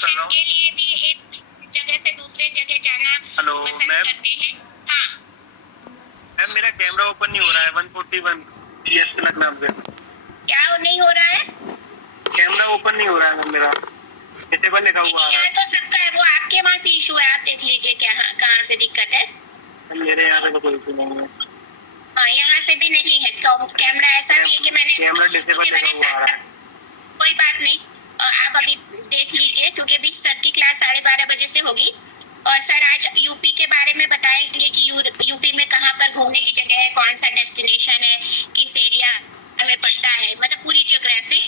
Fashion के लिए भी एक जगह से दूसरे जगह जाना पसंद करते हैं। हाँ मैम, मेरा कैमरा ओपन नहीं हो रहा है 141 PS प्लग नाम से। क्या नहीं हो रहा है? कैमरा ओपन नहीं हो रहा है मैम मेरा, डिसेबल लिखा हुआ है। यहाँ तो सबका है, वो आपके वहाँ से इशू है, आप देख लीजिए क्या कहाँ से दिक्कत है। मेरे यहाँ से तो कोई इशू नहीं है। हाँ, यहाँ से भी नहीं है कैमरा, ऐसा नहीं है कि कैमरा डिसेबल लिखा हुआ आ रहा है। कोई बात नहीं, आप अभी देख लीजिए क्योंकि अभी सर की क्लास 12:30 बजे से होगी। और सर आज यूपी के बारे में बताएंगे कि यूपी में कहाँ पर घूमने की जगह है, कौन सा डेस्टिनेशन है, किस एरिया में पड़ता है, मतलब पूरी जियोग्राफी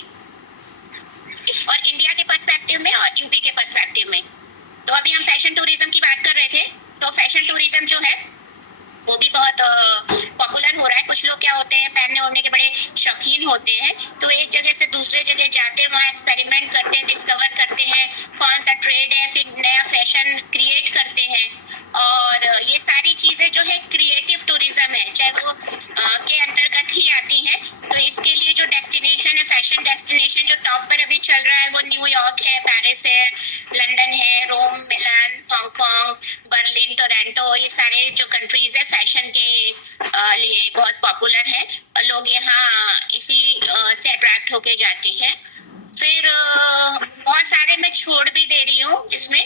और इंडिया के पर्सपेक्टिव में और यूपी के पर्सपेक्टिव में। तो अभी हम फैशन टूरिज्म की बात कर रहे थे। तो फैशन टूरिज्म जो है वो भी बहुत पॉपुलर हो रहा है। कुछ लोग क्या होते हैं, पहनने ओढ़ने के बड़े शौकीन होते हैं, तो एक जगह से दूसरे जगह जाते हैं, वहाँ एक्सपेरिमेंट करते हैं, डिस्कवर करते हैं कौन सा ट्रेड है, फिर नया फैशन क्रिएट करते हैं। और ये सारी चीजें जो है क्रिएटिव टूरिज्म है, चाहे वो के अंतर्गत ही आती है। तो इसके लिए जो डेस्टिनेशन है, फैशन डेस्टिनेशन जो टॉप पर अभी चल रहा है वो न्यूयॉर्क है, पेरिस है, लंदन है, रोम, मिलान, हांगकांग, बर्लिन, टोरंटो, ये सारे जो कंट्रीज है फैशन के लिए बहुत पॉपुलर है और लोग यहाँ इसी से अट्रैक्ट होके जाते हैं। फिर बहुत सारे मैं छोड़ भी दे रही हूँ इसमें।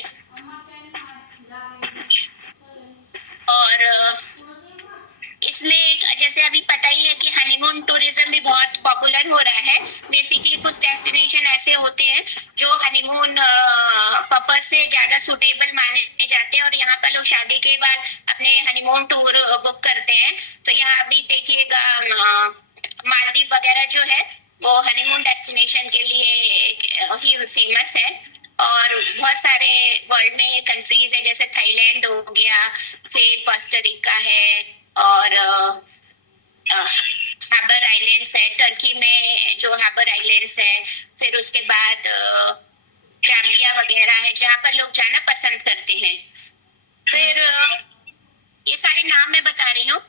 और इसमें जैसे अभी पता ही है कि हनीमून टूरिज्म भी बहुत पॉपुलर हो रहा है। बेसिकली कुछ डेस्टिनेशन ऐसे होते हैं जो हनीमून पर्पस से ज्यादा सुटेबल माने जाते हैं और यहाँ पर लोग शादी के बाद अपने हनीमून टूर बुक करते हैं। तो यहाँ अभी देखिएगा मालदीव वगैरह जो है वो हनीमून डेस्टिनेशन के लिए ही फेमस है। और बहुत सारे वर्ल्ड में कंट्रीज है, जैसे थाईलैंड हो गया, फिर कोस्टारिका है, और हार्बर आइलैंड्स है, टर्की में जो हार्बर आइलैंड्स है, फिर उसके बाद जाम्बिया वगैरह है जहाँ पर लोग जाना पसंद करते हैं। फिर ये सारे नाम मैं बता रही हूँ।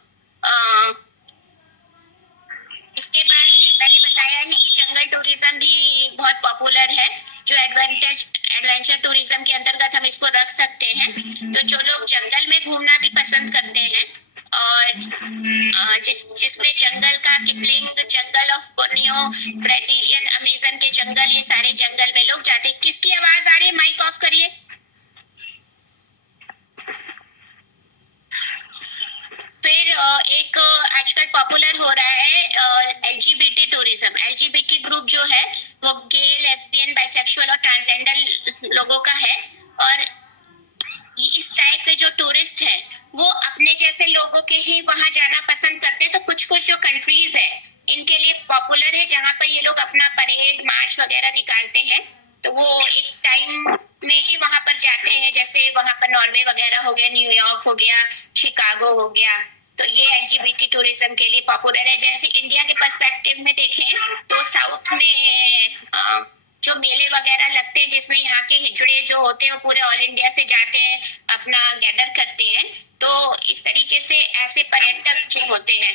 इसके बाद मैंने बताया है कि जंगल टूरिज्म भी बहुत पॉपुलर है, जो एडवेंचर टूरिज्म के अंतर्गत हम इसको रख सकते हैं। तो जो लोग जंगल में घूमना भी पसंद करते हैं और जिसमें जंगल का Kipling, jungle of Borneo, Brazilian Amazon के जंगल, ये सारे जंगल में लोग जाते हैं। किसकी आवाज आ रही है? माइक ऑफ करिए। फिर एक आजकल पॉपुलर हो रहा है एलजीबीटी टूरिज्म। एलजीबीटी ग्रुप जो है वो गे, लेस्बियन, बाइसेक्सुअल और ट्रांसजेंडर लोगों का है। और इस टाइप के जो टूरिस्ट है वो अपने जैसे लोगों के ही वहां जाना पसंद करते हैं। तो कुछ कुछ जो कंट्रीज है इनके लिए पॉपुलर है जहाँ पर ये लोग अपना परेड, मार्च वगैरह निकालते हैं। तो वो एक टाइम में ही वहां पर जाते हैं, जैसे वहां पर नॉर्वे वगैरह हो गया, न्यूयॉर्क हो गया, शिकागो हो गया। तो ये एलजीबीटी टूरिज्म के लिए पॉपुलर है। जैसे इंडिया के पर्सपेक्टिव में देखें तो साउथ में जो मेले वगैरह लगते हैं जिसमें यहाँ के हिजड़े जो होते हैं वो पूरे ऑल इंडिया से जाते हैं, अपना गैदर करते हैं। तो इस तरीके से ऐसे पर्यटक जो होते हैं।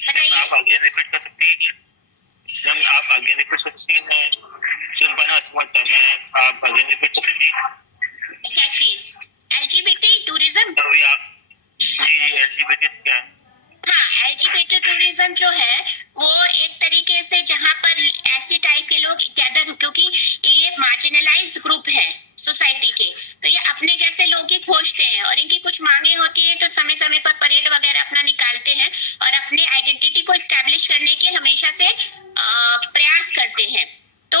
बताइए। आप आगे रिपीट कर सकती हैं क्या? आप आगे रिपीट कर सकती हैं? सुन पाना असमर्थ है मैं, आप आगे रिपीट कर सकती हैं? क्या चीज? LGBT tourism? जी, एलजीबीटी क्या है? हाँ, एलजीबीटी टूरिज्म जो है वो एक तरीके से जहाँ पर ऐसे टाइप के लोग गैदर, क्योंकि ये मार्जिनलाइज्ड ग्रुप है सोसाइटी के, तो ये अपने जैसे लोग ही खोजते हैं और इनकी कुछ मांगे होती है तो समय समय पर परेड वगैरह अपना निकालते हैं और अपनी आइडेंटिटी को एस्टैब्लिश करने के हमेशा से प्रयास करते हैं। तो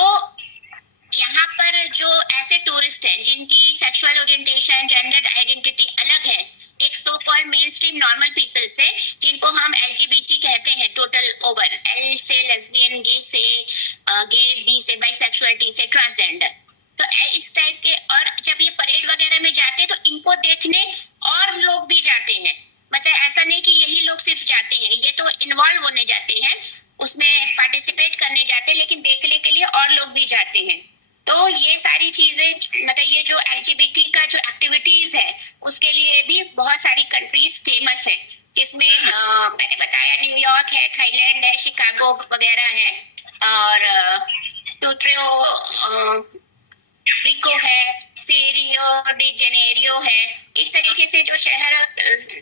यहाँ पर जो ऐसे टूरिस्ट हैं जिनकी सेक्सुअल ओरिएंटेशन, जेंडर आइडेंटिटी अलग है एक so called main stream normal people से, जिनको हम एलजीबीटी कहते हैं, टोटल ओवर, एल से लेस्बियन, गे से गे, बी से बाइसेक्सुअलिटी से ट्रांसजेंडर। तो इस टाइप के, और जब ये परेड वगैरह में जाते हैं तो इनको देखने और लोग भी जाते हैं। मतलब ऐसा नहीं कि यही लोग सिर्फ जाते हैं, ये तो इन्वॉल्व होने जाते हैं, उसमें पार्टिसिपेट करने जाते हैं, लेकिन देखने के लिए और लोग भी जाते हैं। तो ये सारी चीजें, मतलब ये जो एलजीबीटी का जो एक्टिविटीज है उसके लिए भी बहुत सारी कंट्रीज फेमस है, जिसमें मैंने बताया न्यूयॉर्क है, थाईलैंड है, शिकागो वगैरह है, और टोक्यो मेक्सिको है, फिर रियो डी जेनेरियो है, इस तरीके से जो शहर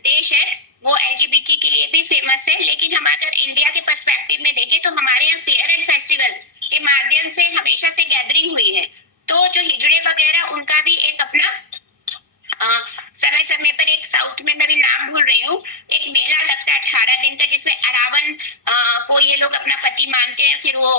देश है वो एलजीबीटी के लिए भी फेमस है। लेकिन हम अगर इंडिया के पर्सपेक्टिव में देखें तो हमारे यहाँ फेयर एंड फेस्टिवल के माध्यम से हमेशा से गैदरिंग हुई है। तो जो हिजड़े वगैरह उनका भी एक अपना समय समय पर, एक साउथ में मैं भी नाम भूल रही हूँ, एक मेला लगता है 18 दिन का, जिसमें अरावन को ये लोग अपना पति मानते हैं, फिर वो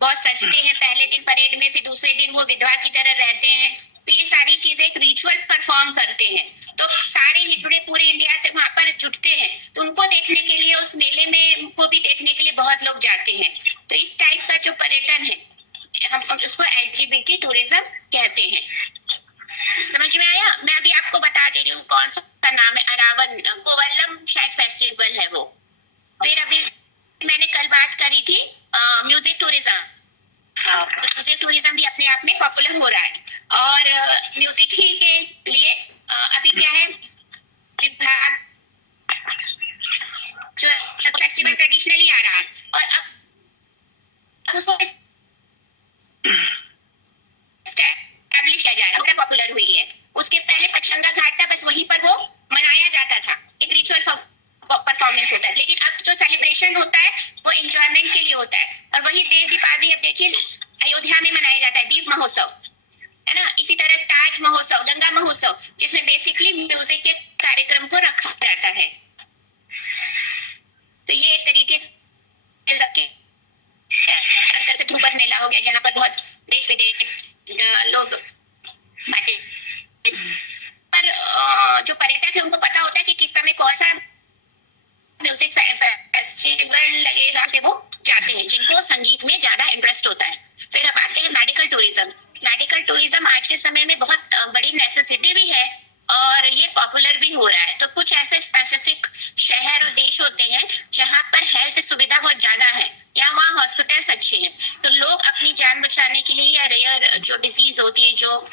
बहुत सजते हैं पहले दिन परेड में, फिर दूसरे दिन वो विधवा की तरह रहते हैं। तो ये सारी चीजें एक रिचुअल परफॉर्म करते हैं। तो सारे हिजड़े पूरे इंडिया से वहां पर जुटते हैं, तो उनको देखने के लिए, उस मेले में को भी देखने के लिए बहुत लोग जाते हैं। तो इस टाइप का जो पर्यटन है हम उसको एलजीबीटी टूरिज्म कहते हैं। समझ में आया? मैं अभी आपको बता दे रही हूँ कौन सा नाम है, अरावन कोवलम शायद फेस्टिवल है वो। फिर अभी मैंने कल बात करी थी म्यूजिक टूरिज्म। म्यूजिक टूरिज्म भी अपने आप में पॉपुलर हो रहा है, और म्यूजिक ही के लिए अभी क्या है, विभाग जो फेस्टिवल ट्रेडिशनली आ रहा है, और अब उसको एस्टैब्लिश किया जा रहा है, पॉपुलर हुई है। उसके पहले पचंगा घाट था, बस वहीं पर वो मनाया जाता था, एक रिचुअल परफॉर्मेंस होता है। लेकिन अब जो सेलिब्रेशन होता है वो एंजॉयमेंट के लिए होता है, और वही देव दीपावली अब देखिए अयोध्या में मनाया जाता है, दीप महोत्सव है ना। इसी तरह ताज महोत्सव, गंगा महोत्सव, जिसमें बेसिकली म्यूजिक के कार्यक्रम को रखा जाता है। तो ये एक तरीके से सबके अंदर से ध्रुपद मेला हो गया, जहाँ पर बहुत देश विदेश लोग बाटे। पर जो पर्यटक है उनको पता होता है कि किस समय कौन सा म्यूजिक फेस्टिवल लगेगा, से वो जाते हैं, जिनको संगीत में ज्यादा इंटरेस्ट होता है। फिर अब आते हैं मेडिकल टूरिज्म। मेडिकल टूरिज्म आज के समय में बहुत बड़ी नेसेसिटी भी है, और ये पॉपुलर भी हो रहा है। तो कुछ ऐसे स्पेसिफिक शहर और देश होते हैं जहाँ पर हेल्थ सुविधा बहुत ज्यादा है, या वहाँ हॉस्पिटल्स अच्छे हैं, तो लोग अपनी जान बचाने के लिए, या रेयर जो डिजीज होती है, जो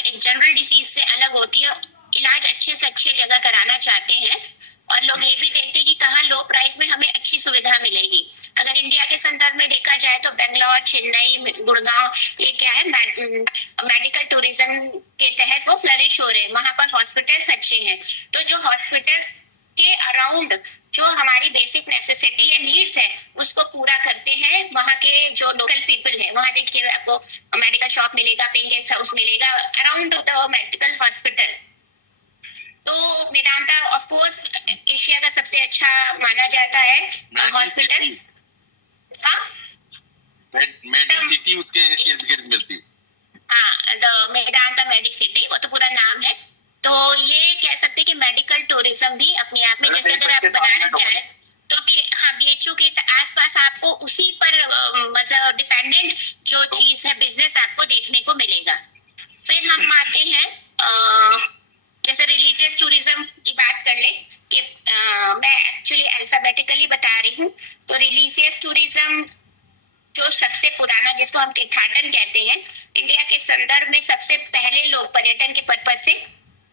एक जनरल डिजीज से अलग होती है, इलाज अच्छे से अच्छे जगह कराना चाहते हैं। और लोग ये भी देखते हैं कि कहाँ लो प्राइस में हमें अच्छी सुविधा मिलेगी। अगर इंडिया के संदर्भ में देखा जाए तो बेंगलोर, चेन्नई, गुड़गांव, ये क्या है, मेडिकल टूरिज्म के तहत वो फ्लरिश हो रहे हैं, वहां पर हॉस्पिटल्स अच्छे हैं। तो जो हॉस्पिटल्स के अराउंड जो हमारी बेसिक नेसेसिटी या नीड्स है उसको पूरा करते हैं वहाँ के जो लोकल पीपल है। वहाँ देखिए आपको मेडिकल शॉप मिलेगा, पेइंग गेस्ट हाउस मिलेगा अराउंड द मेडिकल हॉस्पिटल। तो मेदांता ऑफ कोर्स एशिया का सबसे अच्छा माना जाता है हॉस्पिटल। हाँ, मेडिसिटी उसके इर्द गिर्द मिलती है। हाँ, द मेदांता मेडिसिटी, वो तो पूरा नाम है। तो ये कह सकते हैं कि मेडिकल टूरिज्म भी अपने आप में, जैसे अगर आप बनारस जाए तो हाँ, बीएचयू के आसपास आपको उसी पर मतलब डिपेंडेंट जो चीज है, बिजनेस आपको देखने को मिलेगा। फिर हम आते हैं जैसे रिलीजियस टूरिज्म की बात कर ले, ये मैं एक्चुअली अल्फाबेटिकली बता रही हूँ। तो रिलीजियस टूरिज्म जो सबसे पुराना, जिसको हम तीर्थाटन कहते हैं, इंडिया के संदर्भ में सबसे पहले लोग पर्यटन के पर्पज से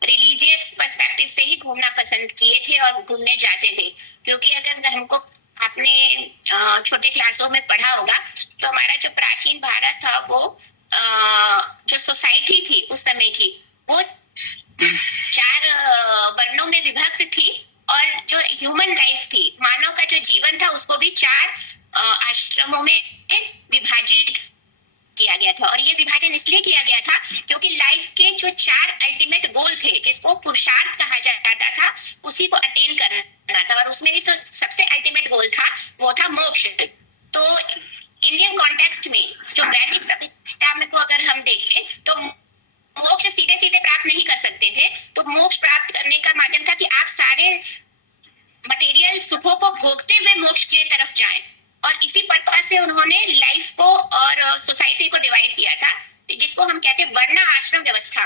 रिलीजियस पर्सपेक्टिव से ही घूमना पसंद किए थे और घूमने जाते थे। क्योंकि अगर हमको आपने छोटे क्लासों में पढ़ा होगा तो हमारा जो प्राचीन भारत था वो जो सोसाइटी थी उस समय की, वो 4 वर्णों में विभक्त थी, और जो ह्यूमन लाइफ थी, मानव का जो जीवन था, उसको भी 4 आश्रमों में विभाजित किया गया था। और ये विभाजन इसलिए किया गया था क्योंकि लाइफ के जो 4 अल्टीमेट गोल थे, जिसको पुरुषार्थ कहा जाता था, उसी को अटेन करना था। और उसमें भी सबसे अल्टीमेट गोल था, वो था मोक्ष। तो इंडियन कॉन्टेक्स्ट में जो वैदिक सभ्यता में को अगर हम देखें तो मोक्ष सीधे सीधे प्राप्त नहीं कर सकते थे। तो मोक्ष प्राप्त करने का माध्यम था कि आप सारे मटेरियल सुखों को भोगते हुए मोक्ष की तरफ जाएं। और इसी पर्पज से उन्होंने लाइफ को और सोसाइटी को डिवाइड किया था, जिसको हम कहते हैं वर्ण आश्रम व्यवस्था।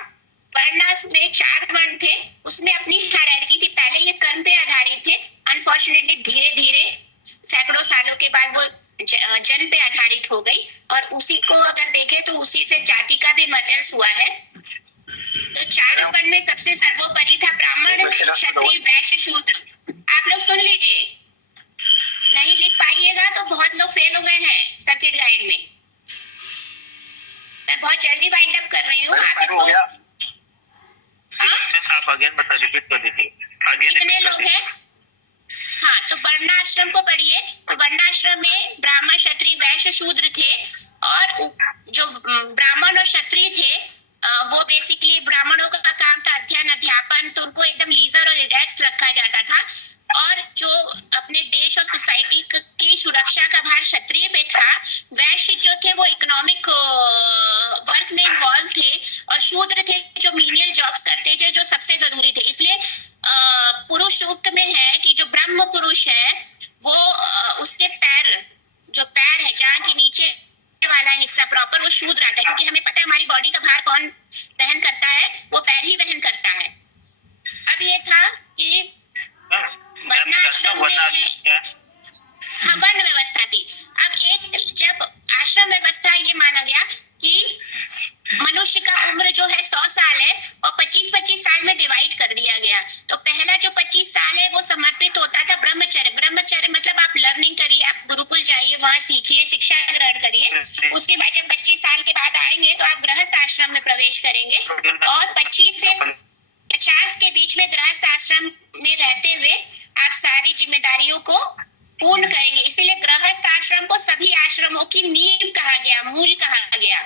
वर्ण में 4 वर्ण थे, उसमें अपनी हायरार्की थी। पहले ये कर्म पे आधारित थे, अनफॉर्चुनेटली धीरे धीरे सैकड़ों सालों के बाद वो जन्म पे आधारित हो गई, और उसी को अगर देखें तो उसी से जाति का भी मर्जर्स हुआ है। तो 4 वर्ण में सबसे सर्वोपरि था ब्राह्मण, क्षत्रिय, वैश्य, शूद्र। आप लोग सुन लीजिए, नहीं लिख पाइएगा तो बहुत लोग फेल हो गए हैं सर्किट गाइड में। मैं बहुत जल्दी वाइंड अप कर रही हूँ, आप हो इसको। गया। हाँ, आप अगेन बता, रिपीट कर दीजिए, अगेन कितने रिपीट कर लोग दीजिए। हैं? हाँ, तो वर्णाश्रम को पढ़िए। तो वर्णाश्रम में ब्राह्मण, क्षत्रिय, वैश्य, शूद्र थे। और जो ब्राह्मण और क्षत्रिय थे, वो बेसिकली ब्राह्मणों का काम था अध्ययन अध्यापन, तो उनको एकदम लीजर और रिलैक्स रखा जाता था। और जो अपने देश और सोसाइटी की सुरक्षा का भार क्षत्रिय पे था। वैश्य जो थे वो इकोनॉमिक वर्क में इन्वॉल्व थे। और शूद्र थे जो मीनियल जॉब्स करते थे, जो सबसे जरूरी थे। इसलिए पुरुष सूक्त में है कि जो ब्रह्म पुरुष है वो उसके जो पैर है, जांघ के नीचे वाला हिस्सा प्रॉपर वो शूद्र आता है, क्योंकि हमें पता है हमारी बॉडी का भार कौन वहन करता है, वो पैर ही वहन करता है। अब ये था कि वर्णाश्रम में हाँ, वर्ण व्यवस्था थी। अब एक जब आश्रम व्यवस्था ये माना गया कि मनुष्य का उम्र जो है 100 साल है और 25-25 साल में डिवाइड कर दिया गया। तो पहला जो 25 साल है वो समर्पित होता था ब्रह्मचर्य। ब्रह्मचर्य मतलब आप लर्निंग करिए, आप गुरुकुल जाइए, वहां सीखिए, शिक्षा ग्रहण करिए। उसके बाद जब 25 साल के बाद आएंगे तो आप गृहस्थ आश्रम में प्रवेश करेंगे। और 25 से 50 के बीच में गृहस्थ आश्रम में रहते हुए आप सारी जिम्मेदारियों को पूर्ण करेंगे। इसीलिए गृहस्थ आश्रम को सभी आश्रमों की नींव कहा गया, मूल कहा गया।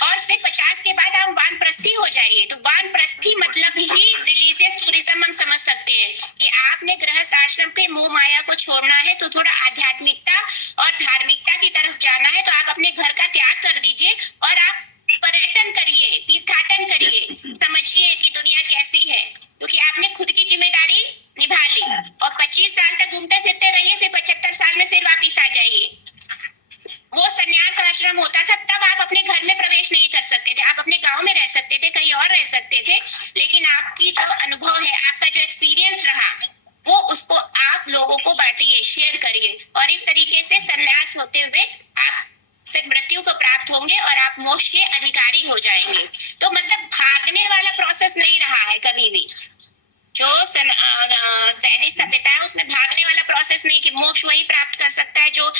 और फिर 50 के बाद आप वानप्रस्थी हो जाइए। तो वानप्रस्थी मतलब ही रिलीजियस टूरिज्म हम समझ सकते हैं कि आपने गृहस्थ आश्रम के मोह माया को छोड़ना है, तो थोड़ा आध्यात्मिकता और धार्मिकता की तरफ जाना है। तो आप अपने घर का त्याग कर दीजिए और आप पर्यटन करिए, तीर्थाटन करिए, समझिए कि दुनिया कैसी है, क्योंकि आपने खुद की जिम्मेदारी निभा ली। और 25 साल तक घूमते फिरते रहिए, फिर 75 साल में फिर वापिस आ जाइए। वो संन्यास आश्रम होता था, तब आप अपने घर में प्रवेश नहीं कर सकते थे। आप अपने गांव में रह सकते थे, कहीं और रह सकते थे, लेकिन आपकी जो अनुभव है, आपका जो एक्सपीरियंस रहा, वो उसको आप लोगों को बांटिए, शेयर करिए। और इस तरीके से संन्यास होते हुए आप फिर मृत्यु को प्राप्त होंगे और आप मोक्ष के अधिकारी हो जाएंगे। तो मतलब भागने वाला प्रोसेस नहीं रहा है कभी भी। जो वैदिक सभ्यता है उसमें भागने वाला प्रोसेस नहीं कि मोक्ष वही प्राप्त कर सकता है जो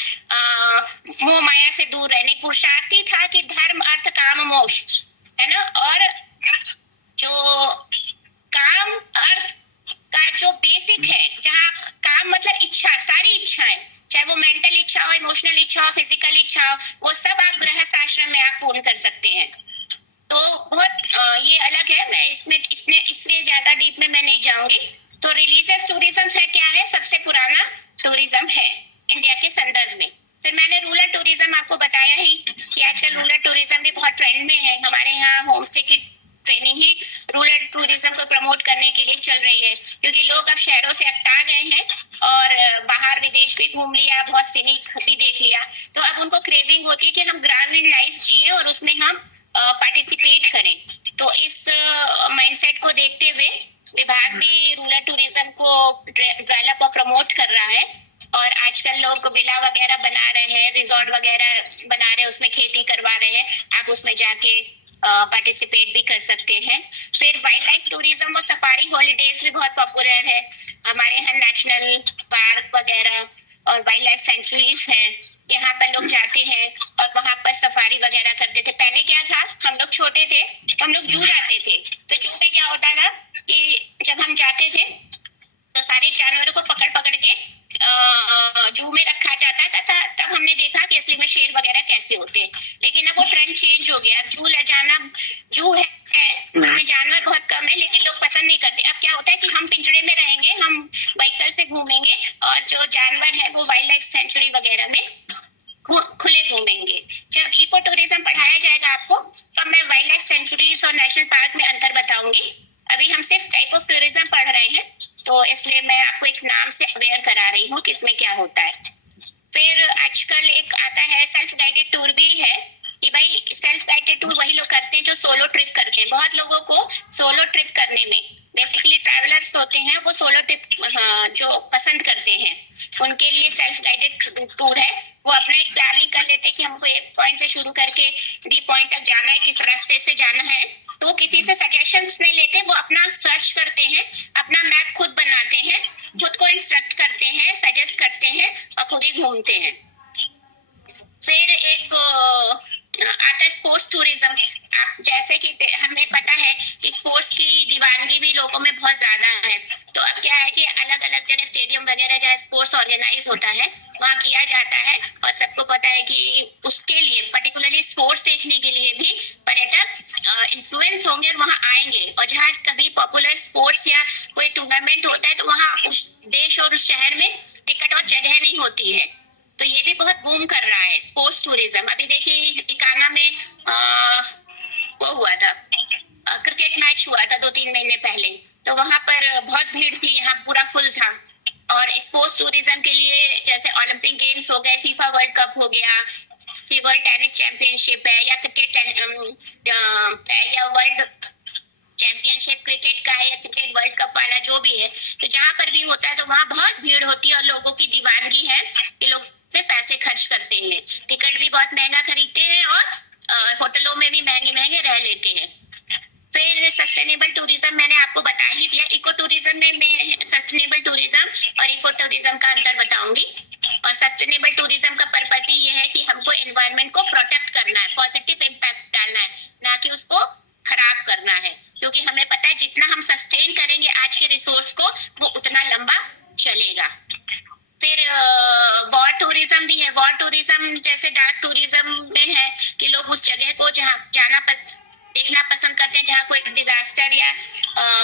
मोह माया से दूर रहने। पुरुषार्थी था कि धर्म अर्थ काम मोक्ष, है ना। और जो काम अर्थ का जो बेसिक है, जहाँ काम मतलब इच्छा, सारी इच्छाएं, चाहे वो मेंटल इच्छा हो, इमोशनल इच्छा हो, फिजिकल इच्छा हो, वो सब आप गृहस्थ आश्रम में आप पूर्ण कर सकते हैं। तो बहुत ये अलग है, मैं इसमें ज्यादा डीप में मैं नहीं जाऊंगी। तो रिलीजियस टूरिज्म है क्या है? सबसे पुराना टूरिज्म है इंडिया के संदर्भ में। फिर मैंने रूरल टूरिज्म आपको बताया ही कि आजकल रूरल टूरिज्म भी बहुत ट्रेंड में है। हमारे यहाँ होम स्टे की ट्रेनिंग ही रूरल टूरिज्म को प्रमोट करने के लिए चल रही है, क्योंकि लोग अब शहरों से अकता गए हैं और बाहर विदेश भी घूम लिया, बहुत सीनिक भी देख लिया। तो अब उनको क्रेविंग होती है कि हम ग्रामीण लाइफ जिए और उसमें हम पार्टिसिपेट करें। तो इस माइंडसेट को देखते हुए विभाग भी रूरल टूरिज्म को डेवलप और प्रमोट कर रहा है। और आजकल लोग विला वगैरह बना रहे हैं, रिजॉर्ट वगैरह बना रहे हैं, उसमें खेती करवा रहे हैं। आप उसमें जाके पार्टिसिपेट भी कर सकते हैं। फिर वाइल्ड लाइफ टूरिज्म और सफारी हॉलीडेज भी बहुत पॉपुलर है। हमारे यहाँ नेशनल पार्क वगैरह और वाइल्ड लाइफ सेंचुरीज है, यहाँ पर लोग जाते हैं और वहाँ पर सफारी वगैरह करते थे। पहले क्या था, हम लोग छोटे थे तो हम लोग जू जाते थे। तो जू में क्या होता था कि जब हम जाते थे तो सारे जानवरों को पकड़ पकड़ के जू में रखा जाता था। तब हमने देखा कि असली में शेर वगैरह कैसे होते हैं। लेकिन अब वो ट्रेंड चेंज हो गया। जू ले जाना, जू है उसमें जानवर बहुत कम है, लेकिन लोग पसंद नहीं करते। अब क्या होता है कि हम पिंजरे में रहेंगे, हम व्हीकल से घूमेंगे और जो जानवर है वो वाइल्ड लाइफ सेंचुरी वगैरह में खुले घूमेंगे। जब इको टूरिज्म पढ़ाया जाएगा आपको, तब मैं वाइल्ड लाइफ सेंचुरीज और नेशनल पार्क में अंतर बताऊंगी। अभी हम सिर्फ टाइप ऑफ टूरिज्म पढ़ रहे हैं, तो इसलिए मैं आपको एक नाम से अवेयर करा रही हूँ कि इसमें क्या होता है। फिर आजकल एक आता है सेल्फ गाइडेड टूर भी है, कि भाई सेल्फ गाइडेड टूर वही लोग करते हैं जो सोलो ट्रिप करते हैं। बहुत लोगों को सोलो ट्रिप करने में, बेसिकली ट्रैवलर्स होते हैं वो सोलो ट्रिप जो पसंद करते हैं, उनके लिए सेल्फ गाइडेड टूर है। वो अपना एक प्लानिंग कर लेते हैं कि हमको एक पॉइंट से शुरू करके डी पॉइंट तक जाना है, किस रास्ते से जाना है। तो वो किसी से सजेशंस नहीं लेते, वो अपना सर्च करते हैं, अपना मैप खुद बनाते हैं, खुद को इंस्ट्रक्ट करते हैं, सजेस्ट करते हैं और खुद ही घूमते हैं। फिर एक आता है स्पोर्ट्स टूरिज्म। आप जैसे कि हमें पता है कि स्पोर्ट्स की दीवानगी भी लोगों में बहुत ज्यादा है। तो अब क्या है कि अलग अलग जगह स्टेडियम वगैरह जहाँ स्पोर्ट्स ऑर्गेनाइज होता है वहाँ किया जाता है, और सबको पता है कि उसके लिए पर्टिकुलरली स्पोर्ट्स देखने के लिए भी पर्यटक इन्फ्लुएंस होंगे और वहाँ आएंगे। और जहाँ कभी पॉपुलर स्पोर्ट्स या कोई टूर्नामेंट होता है तो वहाँ उस देश और उस शहर में टिकट और जगह नहीं होती है। तो ये भी बहुत बूम कर रहा है स्पोर्ट्स टूरिज्म। अभी देखिए इकाना में वो हुआ था, क्रिकेट मैच हुआ था 2-3 महीने पहले, तो वहां पर बहुत भीड़ थी, यहाँ पूरा फुल था। और स्पोर्ट्स टूरिज्म के लिए जैसे ओलंपिक गेम्स हो गए, फीफा वर्ल्ड कप हो गया, वर्ल्ड टेनिस चैंपियनशिप है, या क्रिकेट या वर्ल्ड चैंपियनशिप क्रिकेट का है, या क्रिकेट वर्ल्ड कप वाला जो भी है, तो जहाँ पर भी होता है तो वहाँ बहुत भीड़ होती है और लोगों की दीवानगी है कि लोग पे पैसे खर्च करते हैं, टिकट भी बहुत महंगा खरीदते हैं और होटलों में भी महंगे महंगे रह लेते हैं। फिर सस्टेनेबल टूरिज्म मैंने आपको बता ही दिया। इको टूरिज्म में मैं सस्टेनेबल टूरिज्म और इको टूरिज्म का अंतर बताऊंगी। और सस्टेनेबल टूरिज्म का पर्पस ही ये है कि हमको एनवायरनमेंट को प्रोटेक्ट करना है, पॉजिटिव इम्पैक्ट डालना है, ना कि उसको खराब करना है। क्योंकि हमें पता है जितना हम सस्टेन करेंगे आज के रिसोर्स को वो उतना लंबा चलेगा। फिर वॉर टूरिज्म भी है। वॉर टूरिज्म जैसे डार्क टूरिज्म में है कि लोग उस जगह को जहाँ जाना देखना पसंद करते हैं जहाँ कोई डिजास्टर या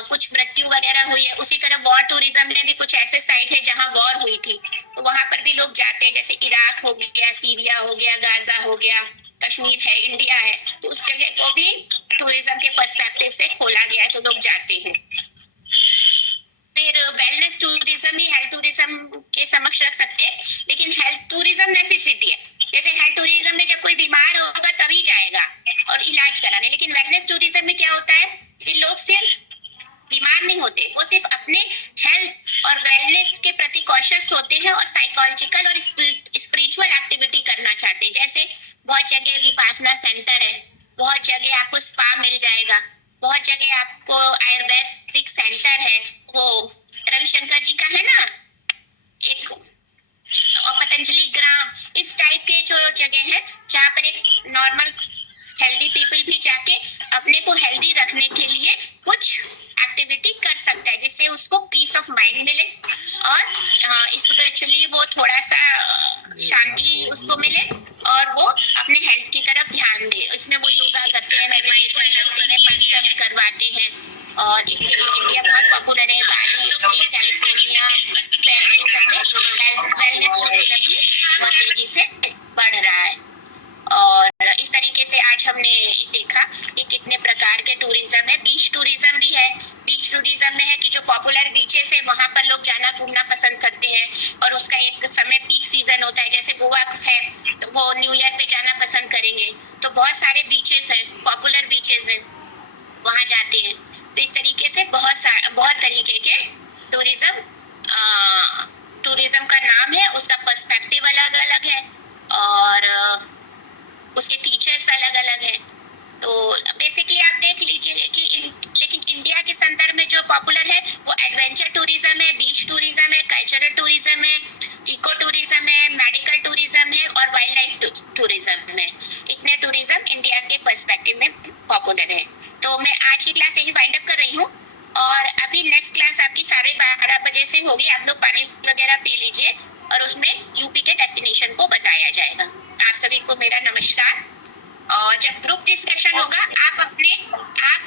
कुछ मृत्यु वगैरह हुई है। उसी तरह वॉर टूरिज्म में भी कुछ ऐसे साइट है जहाँ वॉर हुई थी, तो वहां पर भी लोग जाते हैं, जैसे इराक हो गया, सीरिया हो गया, गाजा हो गया, कश्मीर है, इंडिया है, तो उस जगह को भी टूरिज्म के पर्सपेक्टिव से खोला गया है, तो लोग जाते हैं। फिर वेलनेस टूरिज्म ही हेल्थ टूरिज्म के समक्ष रख सकते हैं, लेकिन हेल्थ टूरिज्म नेसेसिटी है। जैसे हेल्थ टूरिज्म में जब कोई बीमार होगा तभी जाएगा और इलाज कराने, लेकिन वेलनेस टूरिज्म में क्या होता है कि लोग सिर्फ बीमार नहीं होते, वो सिर्फ अपने हेल्थ और वेलनेस के प्रति कॉन्शियस होते हैं और साइकोलॉजिकल और स्पिरिचुअल एक्टिविटी करना चाहते हैं। जैसे बहुत जगह विपासना सेंटर है, बहुत जगह आपको स्पा मिल जाएगा, बहुत जगह आपको आयुर्वेदिक सेंटर है, वो रविशंकर जी का है ना एक, और पतंजलि ग्राम, इस टाइप के जो जगह है जहाँ पर एक नॉर्मल हेल्दी पीपल भी जाके अपने को हेल्दी रखने के लिए कुछ एक्टिविटी कर सकता है, जिससे उसको पीस ऑफ माइंड मिले और स्पिरिचुअली वो थोड़ा सा शांति उसको मिले और वो अपने हेल्थ की तरफ ध्यान दे। इसमें वो योगा करते हैं, मेडिटेशन करते हैं, पंचकर्म करवाते हैं, और इसलिए इंडिया बहुत पॉपुलर है। बाली, इटली, कैलिफोर्निया, वेलनेस टूरिज्म भी बहुत तेजी से बढ़ रहा है। और इस तरीके से आज हमने देखा कि कितने प्रकार के टूरिज्म है। बीच टूरिज्म भी है। बीच टूरिज्म में है कि जो पॉपुलर बीचेस है वहां पर लोग जाना घूमना पसंद करते हैं, और उसका एक समय पीक सीजन होता है, जैसे गोवा है तो वो न्यू ईयर पे जाना पसंद करेंगे, तो बहुत सारे बीचेस हैं, पॉपुलर बीचेस हैं, वहां जाते हैं। तो इस तरीके से बहुत तरीके के टूरिज्म का नाम है, उसका पर्सपेक्टिव अलग अलग है और उसके फीचर्स अलग अलग हैं। तो बेसिकली आप देख लीजिए कि लेकिन इंडिया के संदर्भ में जो पॉपुलर है वो एडवेंचर टूरिज्म है, बीच टूरिज्म है, कल्चरल टूरिज्म है, इको टूरिज्म है, मेडिकल टूरिज्म है और वाइल्ड लाइफ टूरिज्म है। इतने टूरिज्म इंडिया के पर्सपेक्टिव में पॉपुलर है। तो मैं आज की क्लास यही वाइंड अप कर रही हूँ, और अभी नेक्स्ट क्लास आपकी 12:30 बजे से होगी। आप लोग पानी वगैरह पी लीजिए और उसमें यूपी के डेस्टिनेशन को बताया जाएगा। आप सभी को मेरा नमस्कार। और जब ग्रुप डिस्कशन होगा आप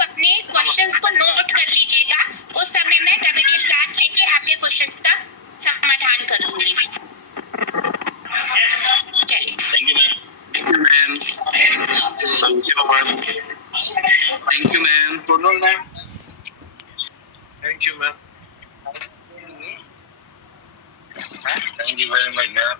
अपने क्वेश्चंस को नोट कर लीजिएगा, उस समय मैं रेमेडियल क्लास लेके आपके क्वेश्चंस का समाधान कर दूंगी। चलिए, thank you ma'am. Thank you ma'am. Thank you ma'am. सुनो ma'am. Thank you ma'am. Thank you very much ma'am.